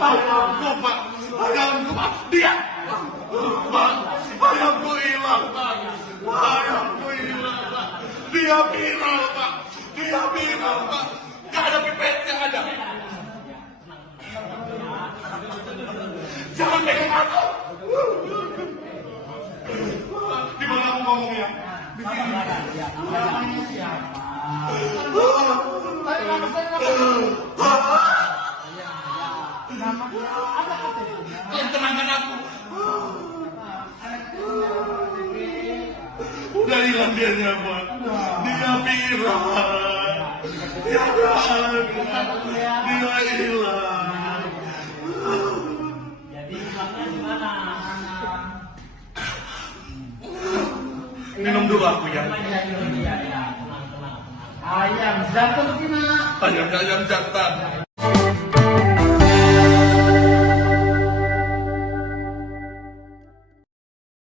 Ayamku, Pak. Ayamku, Pak. Dia. Pak. Ayamku hilang, Pak. Ayamku hilang, Pak. Dia viral, Pak. Dia viral, Pak. Gak ada pipetnya, ada. Jangan pegang aku. Di mana aku ngomongnya? Di sini. Namanya siapa? Namanya ada Tolong tenangkan aku. Udah hilang dia, Pak. Dia viral. Dia hilang. Jadi hilangnya di mana? Minum dulu aku ya. Ayam jantan gimana? Ayam jantan.